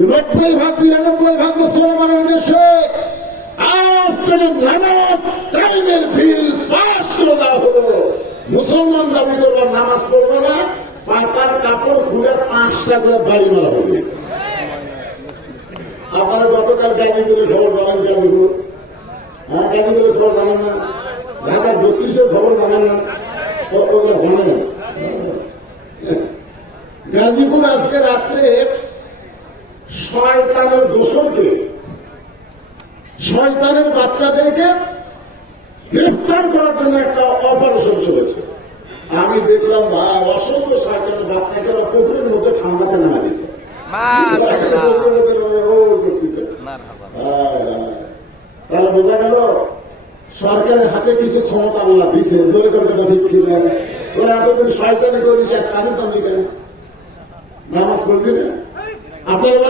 নব্বই ভাগ, বিরানব্বই ভাগ মুসলমানের দেশে আজ থেকে নামাজ টাইমের বিল পাশ করে দেওয়া হলো। মুসলমান দাবি করবার নামাজ পড়বে না পাঁচার কাপড় খুলে পাঁচটা করে বাড়ি মারা হবে। আপনারা গতকাল গাজীপুরের খবর জানেন গাজীপুর হ্যাঁ গাজীপুরের খবর জানেন না? ঢাকার বত্রিশের খবর জানেন না? জানেন? গাজীপুর আজকে রাত্রে শয়তানের দোষরকে শয়তানের বাচ্চাদেরকে গ্রেফতার করার জন্য একটা অপারেশন চলেছে। আমি দেখলাম বা অসংখ্য শয়তানের বাচ্চাকে ওরা পুকুরের মধ্যে ঠান্ডাতে নামা হ্যাঁ, তাহলে বোঝা গেল সরকারের হাতে কিছু ক্ষমতা আল্লাহ দিচ্ছে ধরে করে কথা ঠিক কিনা তোরা এতদিন শয়তানি করিস এক কাজে তো দিতেন। নামাজ পড়বি না? আপনার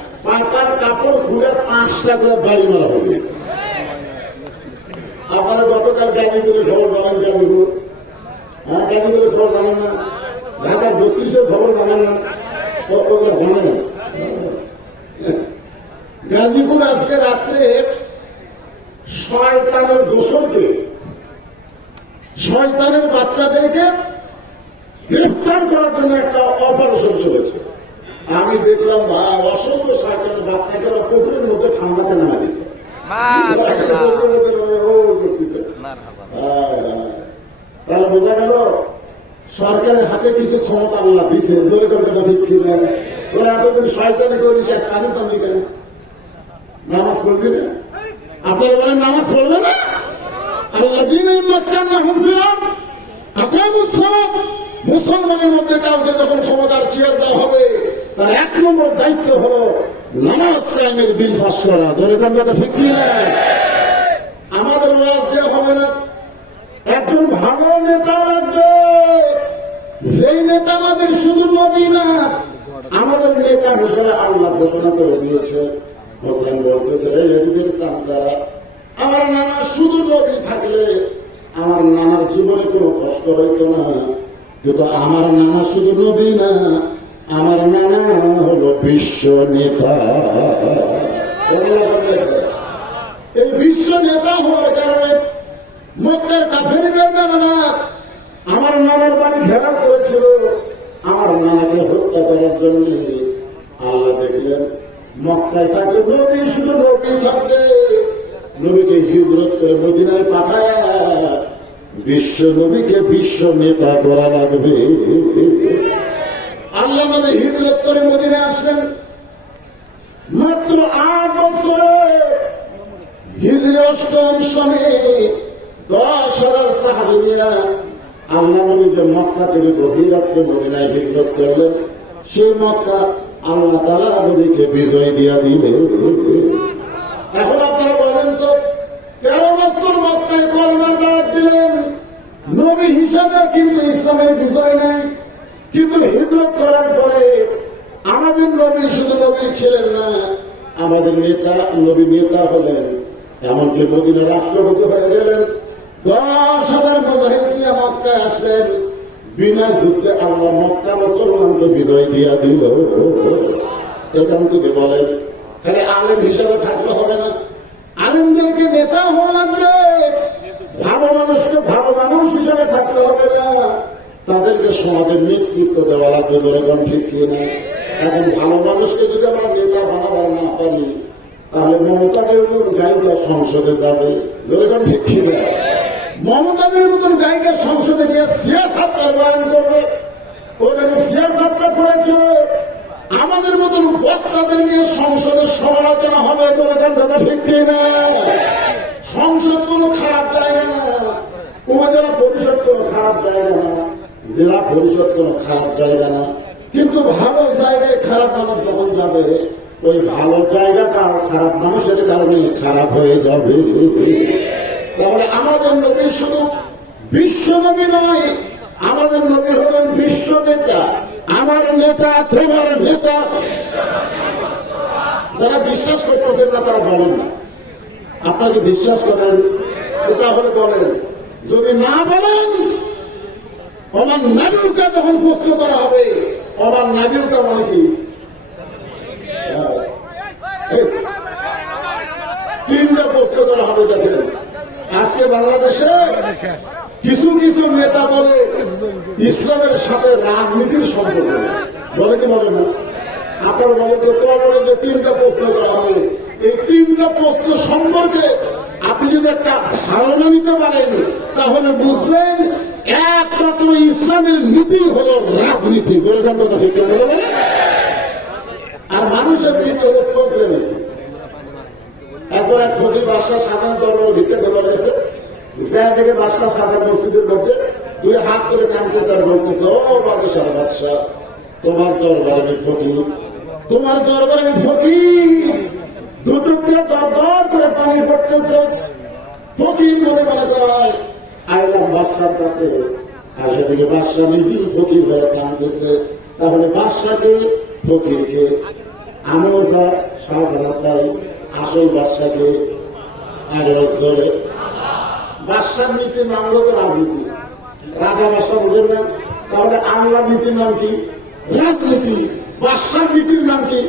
পাঁচার কাপড় খুলে পাঁচটা করে বাড়ি মারা হবে। আপনারা গতকাল গাজীপুরের খবর জানেন গাজীপুর। হ্যাঁ গাজীপুরের খবর জানেন না। ঢাকার বত্রিশের খবর জানেন না। গাজীপুর আজকে রাত্রে শয়তানের দোষকে শয়তানের বাচ্চাদেরকে গ্রেফতার করার জন্য একটা অপারেশন চলেছে। আমি দেখলাম অসংখ্য শয়তানের বাচ্চাকে পুকুরের মধ্যে ঠান্ডাতে নামা হ্যাঁ, তাহলে বোঝা গেল সরকারের হাতে কিছু ক্ষমতা আল্লাহ দিচ্ছে ধরে করে কথা ঠিক কিনা তোরা এতদিন শয়তানি করিস এক কাজে নামাজ পড়বি না? আপনারা বলেন নামাজ পড়বে না? আল্লাহ দিন মুসলমানের মধ্যে কাউকে যখন ক্ষমতার চেয়ার দেওয়া হবে, তার এক নম্বর দায়িত্ব হলো নামাজ কায়েমের বিল পাস করা। ধরে কোন কথা ঠিক কি আমাদের ওয়াজ দেওয়া হবে না। একজন ভালো নেতা লাগবে। যেই নেতা আমাদের শুধু নবী না, আমাদের নেতা হিসেবে আল্লাহ ঘোষণা করে দিয়েছে। হোসেন বলতেছে, "এই এদের সংসারা আমার নানা শুধু নবী থাকলে আমার নানার জীবনে কোনো কষ্ট হইতো না। কিন্তু আমার নানা শুধু নবী না, আমার নানা হলো বিশ্ব নেতা। এই বিশ্ব নেতা হওয়ার কারণে মক্কার কাফের বেমানেরা আমার নানার বাড়ি ঘেরাও করেছিল। আমার নানাকে হত্যা করার জন্য আল্লাহ দেখলেন, মক্কায় থাকলে নবী, শুধু নবী থাকবে। নবীকে হিজরত করে মদিনায় পাঠায়। বিশ্ব নবীকে বিশ্ব নেতা করা লাগবে। আল্লাহ নবী হিজরত করে মদিনায় আসলেন। মাত্র আট বছরে হিজরি অষ্টম সনে দশ হাজার সাহাবিরা আল্লাহ নবী যে মক্কা থেকে গভীর রাত্রে মদিনায় হিজরত করলেন, সেই মক্কা আল্লাহ তালা নবীকে বিজয় দিয়া দিলে এখন আপনারা তেরো বছর মক্কায় কলমার দাওয়াত দিলেন। নবী হিসাবে কিন্তু ইসলামের বিজয় নেই। কিন্তু হিজরত করার পরে আমাদের নবী শুধু নবী ছিলেন না, আমাদের নেতা, নবী নেতা হলেন। এমনকি মদিনা রাষ্ট্রপতি হয়ে গেলেন। দশ হাজার মুজাহিদ নিয়ে মক্কায় আসলেন। বিনা যুদ্ধে আল্লাহ মক্কা মুসলমানকে বিজয় দিয়া দিল। এখান থেকে বলেন, তাহলে আলেম হিসাবে থাকলে হবে না। আলেমদেরকে নেতা হওয়া লাগবে। ভালো মানুষকে ভালো মানুষ হিসাবে থাকতে হবে না। তাদেরকে সমাজের নেতৃত্ব দেওয়া লাগবে ধরেন ঠিক কি না এখন ভালো মানুষকে যদি আমরা নেতা বানাবার না পারি, তাহলে মমতাদের মতন গায়িকা সংসদে যাবে। ধরেন ঠিক কি না মমতাদের মতন গায়িকা সংসদে গিয়ে সিয়াসাত বয়ান করবে। ওখানে সিয়াসাতটা করেছে। আমাদের মতন বক্তাদের নিয়ে সংসদের সমালোচনা হবে ধরেন কথা ঠিক না সংসদ কোনো খারাপ জায়গা না। উপজেলা পরিষদ কোনো খারাপ জায়গা না। জেলা পরিষদ কোনো খারাপ জায়গা না। কিন্তু ভালো জায়গায় খারাপ মানুষ যখন যাবে, ওই ভালো জায়গাটা খারাপ মানুষের কারণে খারাপ হয়ে যাবে। তাহলে আমাদের নবী শুধু বিশ্ব নবী নয়, আমাদের নবী হলেন বিশ্ব নেতা আমার নেতা, তোমার নেতা। যারা বিশ্বাস করতেছেন না, তারা বলেন না। আপনাকে বিশ্বাস করেন তাহলে বলেন। যদি না বলেন, আমার নাবিউকা যখন প্রশ্ন করা হবে, আমার নাবিউকা মানে কি। তিনটা প্রশ্ন করা হবে, দেখেন। আজকে বাংলাদেশে কিছু কিছু নেতা বলে ইসলামের সাথে রাজনীতির সম্পর্ক। বলে কি বলে না? আপনার বলে তো বলে যে তিনটা প্রশ্ন করা হবে। এই তিনটা প্রশ্ন সম্পর্কে আপনি যদি একটা ধারণা নিতে পারেন, তাহলে বুঝবেন একমাত্র ইসলামের নীতি হলো রাজনীতি। আর মানুষের নীতি হলো নীতি একবার এক ফকির বাদশাহ সাধারণ দরবার ভিত্তি দরবার গেছে। যা থেকে বাদশাহ সাধারণ মসজিদের মধ্যে হাত ধরে কাঁদতেছে আর বলতেছে, ও বাদশাহ বাদশাহ, তোমার দরবারে আমি ফকির। তোমার দরবারে আমি ফকির। দু চোখ দিয়ে করে ফকির মনে আর বাদশাহ আমিও যা সাধারণ আসল বাদশাকে আরও বাদশার নীতির নাম হলো তো রাজনীতি। রাজা বাদশাহ বুঝেন না? তাহলে আল্লাহ নীতির নাম কি? রাজনীতি। বাদশার নীতির নাম কি?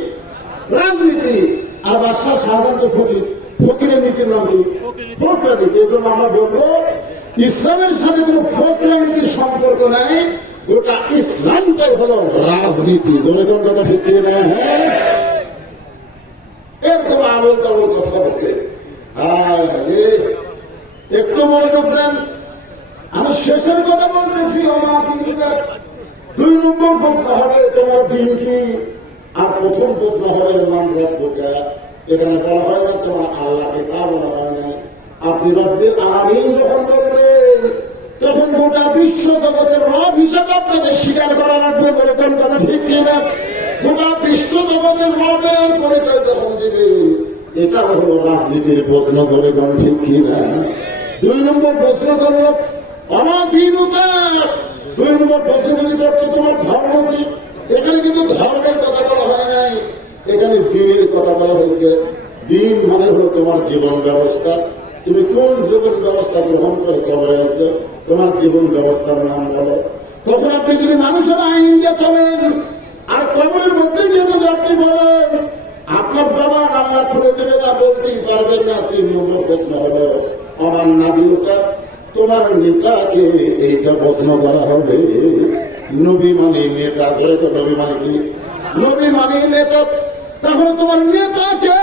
রাজনীতি। আর বাদশাহ সাধারণত ফকির। ফকিরের নীতির নাম কি? ফকরা নীতি। এই জন্য আমরা বলব, ইসলামের সাথে কোনো ফকরা নীতির সম্পর্ক নাই। গোটা ইসলামটাই হলো রাজনীতি। ধরে কোন কথা ঠিক না হ্যাঁ এরকম আবল তাবল কথা বলে হায় রে, একটু মনোযোগ দেন আমি শেষের কথা বলতেছি, আমার দুই নম্বর প্রশ্ন হবে, তোমার দিন কি? আর প্রথম প্রশ্ন হবে নাম রব্বকা। এখানে বলা হয় না, তোমার আল্লাহকে তা বলা হয় না আপনি রব্বের আলামিন যখন করবেন, তখন গোটা বিশ্ব জগতের রব হিসাবে আপনাকে স্বীকার করা লাগবে বলে কোন কথা ঠিক কিনা? গোটা বিশ্ব জগতের রবের পরিচয় যখন দিবেন এটা হলো রাজনীতির প্রশ্ন ধরে কোন ঠিক কিনা? দুই নম্বর প্রশ্ন করল অধীনতা দুই নম্বর প্রশ্ন যদি করতো তোমার ধর্ম কি? এখানে কিন্তু ধর্মের কথা বলা হয় নাই। এখানে দিনের কথা বলা হয়েছে। দিন মানে হলো তোমার জীবন ব্যবস্থা। তুমি কোন জীবন ব্যবস্থা গ্রহণ করে কবরে আছো? তোমার জীবন ব্যবস্থার নাম বলো। তখন আপনি যদি মানুষের আইন যে চলেন, আর কবরের মধ্যে যে আপনি বলেন, আপনার জবান আল্লাহ খুলে দেবে না, বলতেই পারবেন না, তিন নম্বর প্রশ্ন হলো আমার নাবিওটা তোমার নেতাকে এইটা প্রশ্ন করা হবে। নবী মানে নেতা ধরে তো নবী মানে কি? নবী মানে নেতা। তাহলে তোমার নেতাকে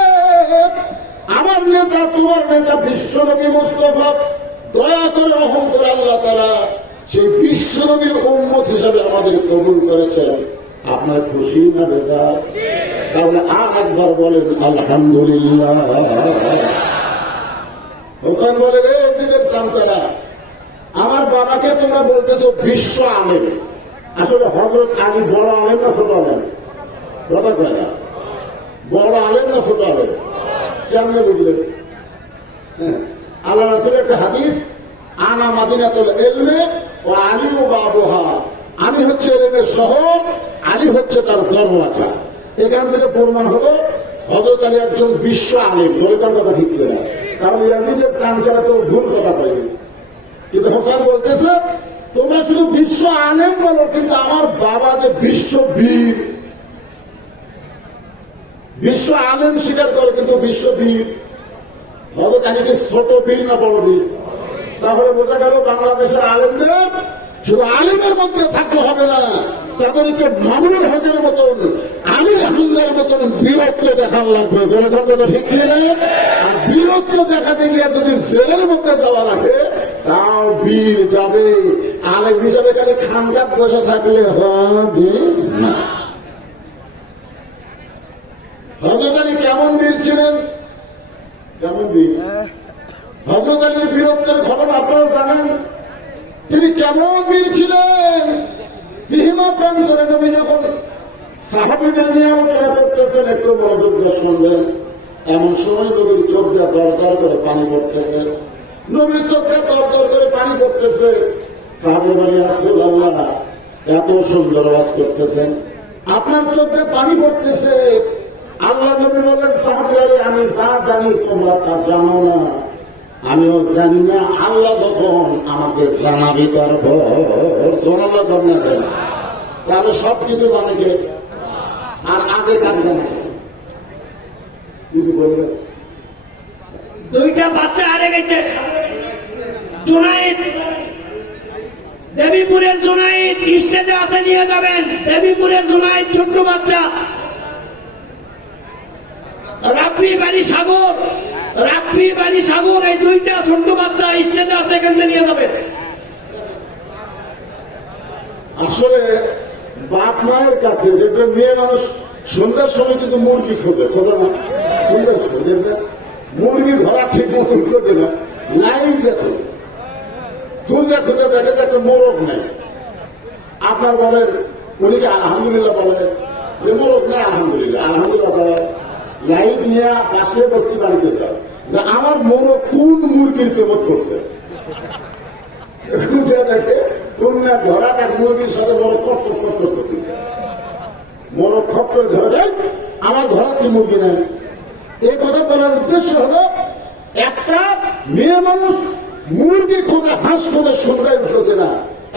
আমার নেতা, তোমার নেতা বিশ্ব নবী মুস্তফা। দয়া করে রহম করে আল্লাহ তারা সেই বিশ্ব নবীর উন্মত হিসাবে আমাদের কবুল করেছেন। আপনার খুশি না বেজার তাহলে আর একবার বলেন, আলহামদুলিল্লাহ। হোসেন বলে রে দিদের চামচারা আমার বাবাকে তোমরা বলতেছো বিশ্ব আলেম। আসলে হজরত আলী বড় আলেম না ছোট আলেম? কথা কয় না। বড় আলেম না ছোট আলেম? কেমনে বুঝলেন? হ্যাঁ, আল্লাহ রাসুলের একটা হাদিস আনা মাদিনাতুল এলমে ও আলী ও বাবুহা। আমি হচ্ছে এলেমের শহর আলী হচ্ছে তার দরওয়াজা। এখান থেকে প্রমাণ হলো হজরত আলী একজন বিশ্ব আলেম। ধরেকার কথা ঠিক করে কারণ ইয়াজিদের কান ছাড়া তো ভুল কথা পাইনি কিন্তু হোসেন বলতেছে, তোমরা শুধু বিশ্ব আলেম বলো, কিন্তু আমার বাবা যে বিশ্ব বিশ্ব আলেম স্বীকার করে, কিন্তু বিশ্ব বীর। হজরত আলীকে ছোট বীর না বড় বীর? তাহলে বোঝা গেল বাংলাদেশের আলেমদের শুধু আলেমের মধ্যে থাকলে হবে না। তাদেরকে মামুর হকের মতন, আমির হামদার মতন বীরত্ব দেখার লাগবে। যেরকম কথা ঠিক না? আর বীরত্ব দেখাতে গিয়ে যদি জেলের মধ্যে দেওয়া লাগে তাও বীর যাবে। আলেম হিসাবে এখানে খানকাত বসে থাকলে হবে না। হজরত কেমন বীর ছিলেন? কেমন বীর? হজরত বীরত্বের ঘটনা আপনারা জানেন? তিনি কেমন বীর ছিলেন? তিহিমা প্রাণ করে নবী যখন সাহাবিদের নিয়ে আলোচনা করতেছেন একটু মনোযোগ দিয়ে শুনবেন এমন সময় নবীর চোখ দিয়ে দরদর করে পানি পড়তেছে। নবীর চোখ দিয়ে দরদর করে পানি পড়তেছে। সাহাবির বাড়ি রাসুল আল্লাহ এত সুন্দর আওয়াজ করতেছেন। আপনার চোখ দিয়ে পানি পড়তেছে। আল্লাহ নবী বললেন, সাহাবির, আমি যা জানি, তোমরা তা জানো না। আমিও জানি না, আল্লাহ তখন আমাকে জানাবি তার সোনাল্লাহ কন্যা দেন তাহলে সব কিছু জানে কে? আর আগে কাজ জানে? কিছু বলবে? দুইটা বাচ্চা হারে গেছে। জুনাইদ। দেবীপুরের জুনাইদ স্টেজে আছে, নিয়ে যাবেন। দেবীপুরের জুনাইদ ছোট্ট বাচ্চা। রাব্বি বাড়ি সাগর। রাব্বি বাড়ি সাগর, এই দুইটা ছোট্ট বাচ্চা স্টেজে আছে, এখান থেকে নিয়ে যাবে। আসলে বাপ মায়ের কাছে দেখবেন মেয়ে মানুষ সন্ধ্যার সময় কিন্তু মুরগি খোঁজে খোঁজে না। সন্ধ্যার সময় দেখবেন মুরগি ধরা ঠিক মতো খোঁজে না নাই দেখো। খুঁজে খুঁজে দেখে দেখে মোরগ নেই। আপনার বলেন, উনি কি আলহামদুলিল্লাহ বলে? যে মোরগ নেই, আলহামদুলিল্লাহ। আলহামদুলিল্লাহ বলে। লাইট নিয়ে পাশে বস্তি বাড়িতে যায় যে আমার মোরগ কোন মুরগির প্রেমত করছে দেখে কোন না ধরাটা মুরগির সাথে বড় কষ্ট কষ্ট করতেছে। মোরগ খপ করে ধরে আমার ঘরে কি মুরগি নাই? এই কথা বলার উদ্দেশ্য হলো, একটা মেয়ে মানুষ মুরগি খোঁজে, হাঁস খোঁজে সন্ধ্যায় উঠল কিনা?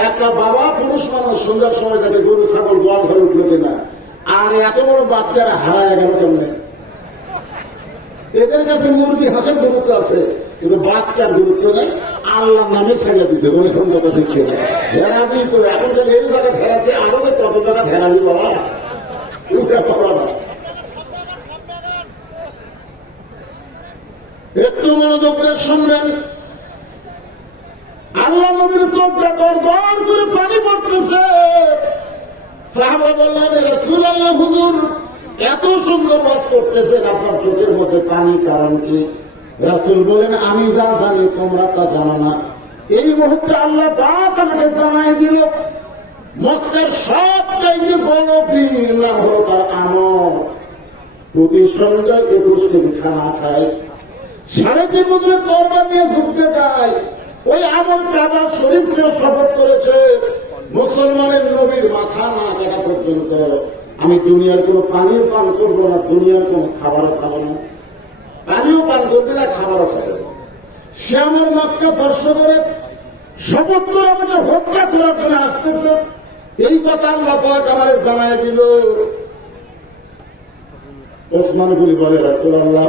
একটা বাবা পুরুষ মানুষ সন্ধ্যার সময় তাকে গরু, ছাগল, গোয়াল ঘরে উঠল কিনা? আর এত বড় বাচ্চারা হারায় গেল কেমনে? এদের কাছে মুরগি, হাঁসের গুরুত্ব আছে, কিন্তু বাচ্চার গুরুত্ব নেই আল্লাহ নামে ছেড়ে দিছে তোর এখন কথা ঠিক কিনা। ধেরাবি তো এখন যেন এই জায়গা ধেরাছে আরও কত টাকা ধেরাবি বাবা? বুঝতে পারবা না। একটু মনোযোগ দিয়ে শুনবেন। আল্লাহ নবীর চোখটা দর দর করে পানি পড়তেছে। সাহাবা বললেন রসুল আল্লাহ হুজুর এত সুন্দর বাস করতেছেন আপনার চোখের মধ্যে পানি, কারণ কি? রাসুল বলেন, আমি যা জানি, তোমরা তা জানো না। এই মুহূর্তে আল্লাহ পাক আমাকে জানাই দিল, মক্কার সব চাইতে বড় বীর নাম হলো তার আমল প্রতি সন্ধ্যায় একুশ কেজি খানা খায়, সাড়ে তিন বছরের তরবার নিয়ে ঢুকতে যায়। ওই আমল কাবার শরীফ সে শপথ করেছে, মুসলমানের নবীর মাথা না কাটা পর্যন্ত। আমি দুনিয়ার কোনো পানিও পান করব না, দুনিয়ার কোনো খাবারও খাব না। পানিও পান করবে না খাবারও খাবে না। সে আমার মক্কা বর্ষ করে শপথ করে আমাকে হত্যা করার জন্য আসতেছে। এই কথা আল্লাহ পাক আমার জানাই দিল। ওসমান গুলি বলে রাসুল্লাহ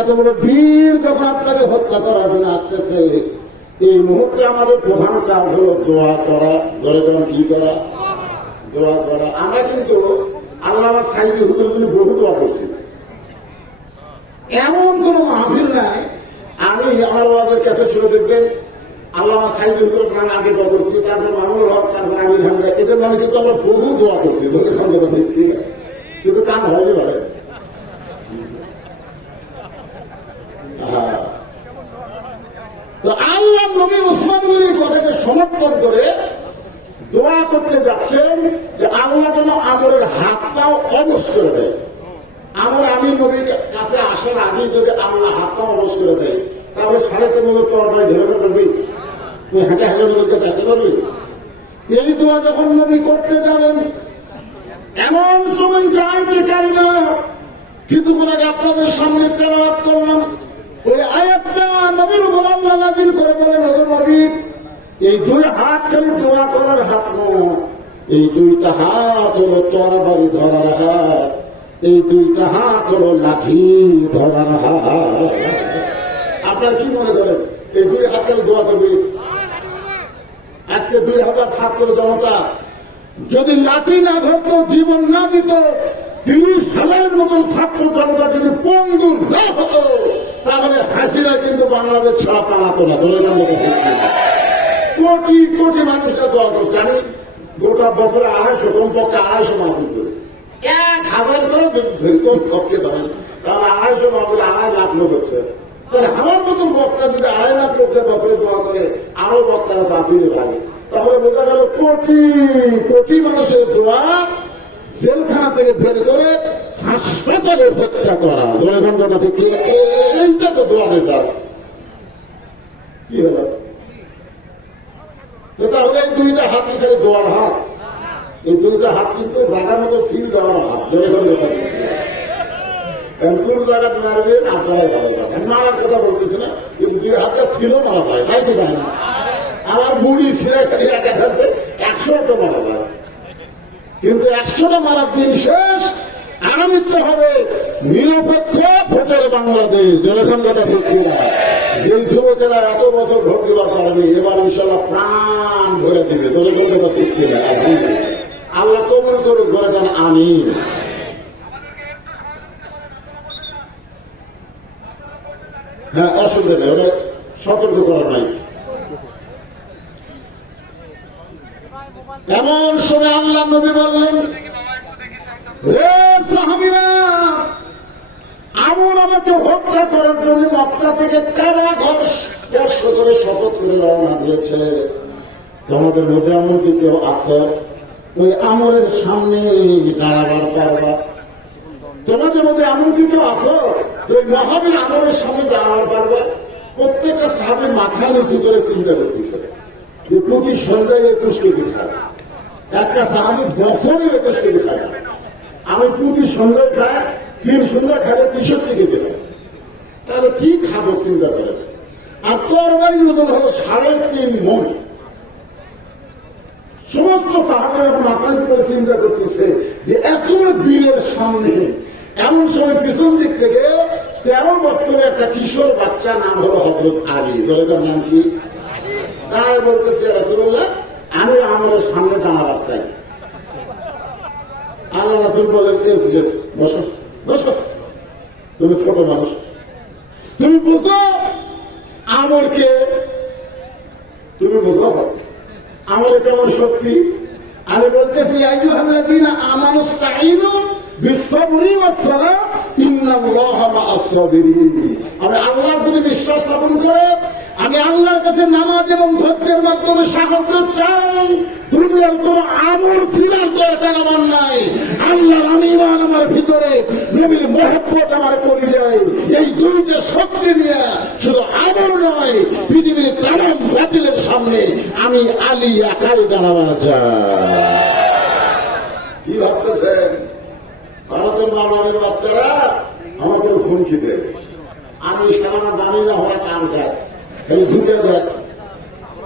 এত বড় বীর যখন আপনাকে হত্যা করার জন্য আসতেছে, এই মুহূর্তে আমাদের প্রধান কাজ হলো দোয়া করা। ধরে কি করা? দোয়া করা। আমরা কিন্তু আল্লাহ সাইডি হুজুর জন্য বহু দোয়া করছি। এমন কোন মাহফিল নাই। আমি আমার কাছে শুনে দেখবেন, আল্লাহ সাইদি হুজুর প্রাণ আগে দোয়া করছি। তারপর মামুল হক, তারপর আমির হামজা এদের মানে কিন্তু আমরা বহু দোয়া করছি। ধরে কথা ঠিক। কিন্তু কাম হয়নি ভাবে। তো আল্লাহ নবী ওসমান গনির কথাকে সমর্থন করে দোয়া করতে যাচ্ছেন যে আল্লাহ যেন আমরের হাতটাও অবশ করে দেয়। আমার আমি নবীর কাছে আসার আগেই যদি আল্লাহ হাতটাও অবশ করে দেয়, তাহলে সাড়ে তিন বছর তোর ভাই ধরে পারবি? তুই হাঁটে হাঁটে নবীর কাছে আসতে পারবি? এই দোয়া যখন নবী করতে যাবেন, এমন সময় যাইতে চাই না। কিছুক্ষণ আগে আপনাদের সামনে তেলাওয়াত করলাম। ওই আয়াতটা নবীর উপর আল্লাহ করে বলেন, ওগো নবী এই দুই হাত খালি দোয়া করার হাত এই দুইটা হাত হলো তরবারি ধরার হাত। এই দুইটা হাত হলো লাঠি ধরার হাত। আপনার কি মনে করেন, এই দুই হাত খালি দোয়া করবে? আজকে দুই হাজার ছাত্র জনতা যদি লাঠি না ধরতো, জীবন না দিত, তিরিশ হাজারের মতন ছাত্র জনতা যদি পঙ্গু না হতো, তাহলে হাসিরা কিন্তু বাংলাদেশ ছাড়া পালাতো না। ধরে নেন কোটি কোটি মানুষকে দোয়া করছে। আমি গোটা বছরে আড়াইশো কমপক্ষে আড়াইশো মাহফিল করি এক হাজার করে যদি ধরি কমপক্ষে ধরেন। তাহলে আড়াইশো মাহফিল আড়াই লাখ লোক হচ্ছে। তাহলে আমার মতন বক্তা যদি আড়াই লাখ লোককে বছরে দোয়া করে আরও বক্তারা বাঁচিয়ে ভাবে তাহলে বোঝা গেল কোটি কোটি মানুষের দোয়া জেলখানা থেকে বের করে হাসপাতালে হত্যা করা। ধরেন কথা ঠিক এইটা তো দোয়া রেজাল্ট কি হলো? তাহলে এই দুইটা হাত খালি দোয়ার হাত এই দুইটা হাত কিন্তু জায়গা মতো সিল দেওয়ার হাত তাই তো না। আমার মুড়ি ছিঁড়ে খালি এক এক হাতে একশো তো মারা যায়। কিন্তু একশোটা দিন শেষ। হবে নিরপেক্ষ ভোটের বাংলাদেশ। কথা ঠিক যে যুবকেরা এত বছর ভোট দেওয়ার পারেনি এবার ইনশাল্লাহ প্রাণ ভরে দিবে। ঠিক কিনা আল্লাহ কবুল করুক জনগণ আমিন। হ্যাঁ অসুবিধা নেই, ওটা সতর্ক করা নাই। এমন সময় আল্লাহ নবী বললেন রে সাহাবিরা আমর আমাকে হত্যা করার জন্য মক্কা থেকে কারা ঘর স্পর্শ করে শপথ করে রওনা দিয়েছে। তোমাদের মধ্যে এমন কি কেউ আছে, ওই আমরের সামনে দাঁড়াবার পারবা তোমাদের মধ্যে এমন কি কেউ আছো ওই মহাবীর আমরের সামনে দাঁড়াবার পারবা প্রত্যেকটা সাহাবি মাথা নিচু করে চিন্তা করতেছে। যে প্রতি সন্ধ্যায় একুশ কেজি খায় একটা সাহাবি বছরে একুশ কেজি খায় আমি প্রতি সন্ধ্যায় খাই সন্ধ্যা খাইলে তেষট্টি কেজি খাই তাহলে কি খাব চিন্তা করে? আর তরবারির ওজন হলো সাড়ে তিন মন। সমস্ত সাহাবারা এখন করে চিন্তা করতেছে যে এত বীরের সামনে এমন সময় পিছন দিক থেকে তেরো বছরের একটা কিশোর বাচ্চা নাম হলো হজরত আলী। দরকার নাম কি? দাঁড়ায় বলতেছে রসুল্লাহ আমি আমার সামনে দাঁড়াবার চাই। আল্লাহ রাসুল বলেন বসো। তুমি ছোট মানুষ। তুমি বুঝো আমরকে তুমি বুঝো। আমার কেমন শক্তি? আমি বলতেছি আইয়ুহাল্লাযীনা আমানু ইসতাঈনু বিস-সাবরি ওয়াস-সালাহ ইন্নাল্লাহা মা'আস-সাবিরিন। আমি আল্লাহর প্রতি বিশ্বাস স্থাপন করে আমি আল্লাহর কাছে নামাজ এবং ধৈর্যের মাধ্যমে সাহায্য চাই। দুনিয়ার কোন আমল সিনার দরকার আমার নাই। আল্লাহর আমি আমার ভিতরে, নবীর মহব্বত আমার করে যায় এই দুইটা শক্তি নিয়ে শুধু আমল নয়, পৃথিবীর তামাম বাতিলের সামনে আমি আলী একাই দাঁড়াবার চাই। কি ভাবতেছেন? ভারতের মামারের বাচ্চারা আমাকে হুমকি দেয় আমি সারা জানি না, ওরা কান খায়। খালি ঢুকে দেয়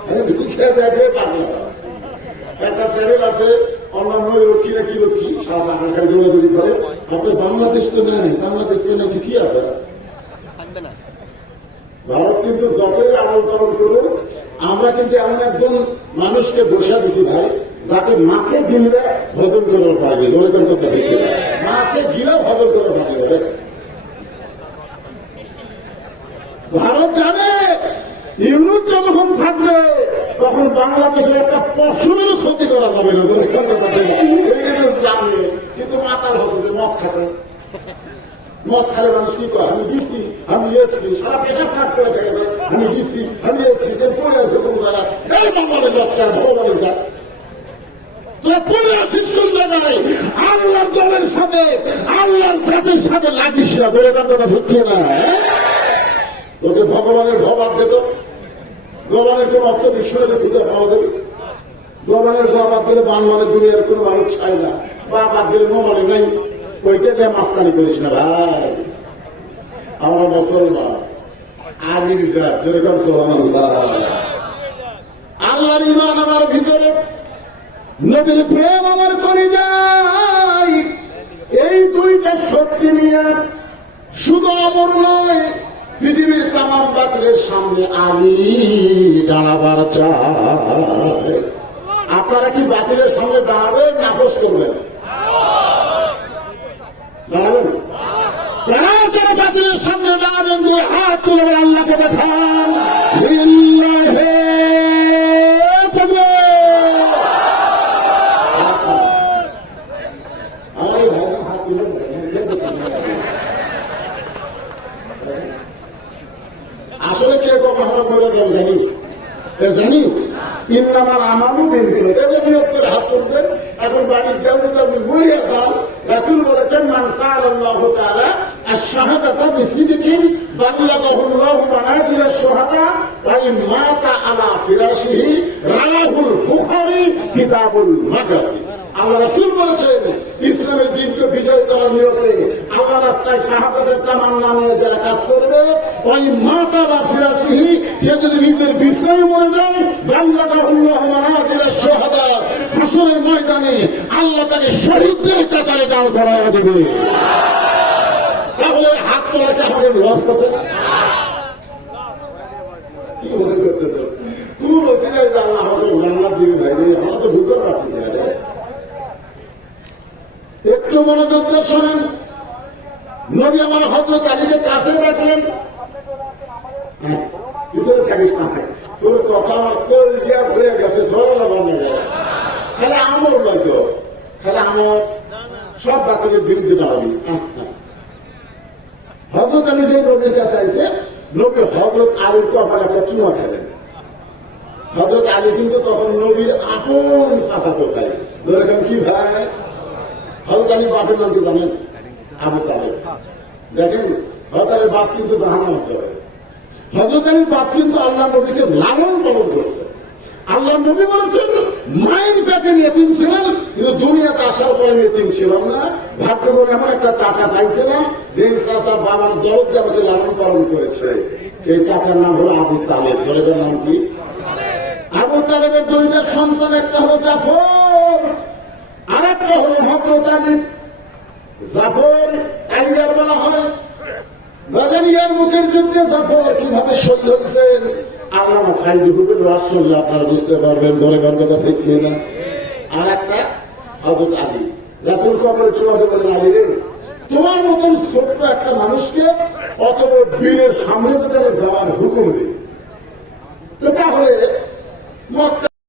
খালি ঢুকে দেখে পাগলা। একটা চ্যানেল আছে অন্যান্য লক্ষ্মী না কি লক্ষ্মী সারা বাংলা দৌড়াদৌড়ি করে। আপনি বাংলাদেশ তো নেই। বাংলাদেশ তো নেই কি আছে? ভারত কিন্তু যতই আমল তামল করুক আমরা কিন্তু এমন একজন মানুষকে বসা দিছি ভাই যাকে মাছে গিলবে হজম করতে পারবে। ওরকম কথা ঠিক মাছে গিলেও হজম করতে পারবে ভারত জানে ইউনিট যখন থাকবে, তখন বাংলাদেশের একটা পশমেরও ক্ষতি করা যাবে না। জানে, কিন্তু মাতার হসে মদ খাবে। মদ খালে মানুষ কি কয় আমি দিচ্ছি আমি এসছি সারা পেশাব কাট করে থাকে আমি দিচ্ছি আমি এসছি কেন পড়ে আছে কোন জায়গায়? এই বাংলাদেশ বাচ্চা ভগবানের যা। হ্যাঁ? তোকে ভগবানের ভবাদ দিত ভগবানের কোন অর্থ ডিকশনারি খুঁজে পাওয়া যাবে ভগবানের ভয় বাদ দিলে বান মানে দুনিয়ার কোনো মানুষ চায় না। বা বাদ দিলে নো মানে নাই। ওইটা দিয়ে মাস্তানি করিস না ভাই। আমরা মুসলমান। আমির যা যেরকম সোহান আল্লাহর ইমান আমার ভিতরে, নবীর প্রেম আমার করে যায় এই দুইটা শক্তি নিয়ে শুধু অমর নয় পৃথিবীর তামাম বাতিলের সামনে আলি দাঁড়াবার চাই আপনারা কি বাতিলের সামনে দাঁড়াবেন না নাকচ করবেন? দাঁড়াবেন? বাতিলের সামনে দাঁড়াবেন, দুই হাত তুলে আল্লাহকে দেখান লিল্লাহি তাকবীর। আরে ভাই হাত তুলে আসলে কে কখন আমরা বলে দেন জানি এ জানি ইন্নামার আমানু বিনতে করে হাত করছেন এখন বাড়ির গেলে তো আপনি মরিয়া খান। রাসুল বলেছেন, মান সাল আল্লাহ আর শাহাদাতা মাতা রাহুল কিতাবুল মাগাজি আল্লাহ রাসূল বলেছেন, ইসলামের দিনকে বিজয় করার নিয়তে আল্লাহ রাস্তায় শাহাদাতের তামান্না নিয়ে যারা কাজ করবে, ওই মাতা বা ফিরাসিহি সে যদি নিজের বিছনায় মরে যায় হাসরের ময়দানে আল্লাহ তাকে শহীদদের কাতারে দাও ধরাইয়া দেবে তাহলে হাত তোলাকে আমাদের লস করছে কি মনে করতেছে কোন ওসিলাই আল্লাহ আমাকে জান্নাত দিবে ভাই রে? আমরা তো বুঝতে পারছি না রে। একটু মনোযোগ দিয়ে শোনেন। নবী আমার হজরত আলীকে কাছে রাখলেন। ভিতরে তোর কথা ভরে গেছে সরল বানিয়ে খালি আমর নয়তো খালি আমর সব বাতিলের বিরুদ্ধে দাঁড়াবি। হজরত আলী যে নবীর কাছে আইসে নবী হজরত আলীর কপাল একটা চুমা খেলেন। হজরত আলী কিন্তু তখন নবীর আপন চাচাতো ভাই। যেরকম কি ভাই? হজরত আলী বাপের নাম কি জানেন আবু তালেব। দেখেন হজরত আলীর বাপ কিন্তু জাহান্ন হতে হবে হজরত আলীর বাপ কিন্তু আল্লাহ নবীকে লালন পালন করছে। আল্লাহ নবী বলেছেন, মায়ের পেটে এতিম ছিলেন, কিন্তু দুনিয়াতে আসার পরে এতিম ছিলাম না। ভাগ্য করে এমন একটা চাচা পাইছিলাম যে চাচা বাবার দরদ আমাকে লালন পালন করেছে। সেই চাচার নাম হলো আবু তালেব। দরদের নাম কি? আবু তালেবের দুইটা সন্তান, একটা হলো জাফর। আর একটা হলো হজরত আলী জাফর আইয়ার বলা হয়। বাগানিয়ার মুখের যুদ্ধে জাফর কীভাবে শহীদ হয়েছেন? আল্লাহ সাইদি হুজুর রাসূল আপনারা বুঝতে পারবেন, ধরে গান কথা আর একটা হযরত আলী। রাসূল কবরের চুয়াতে বলেন আলী রে। তোমার মতন ছোট্ট একটা মানুষকে অত বীরের সামনে যেখানে যাওয়ার হুকুম দিই তাহলে মক্কা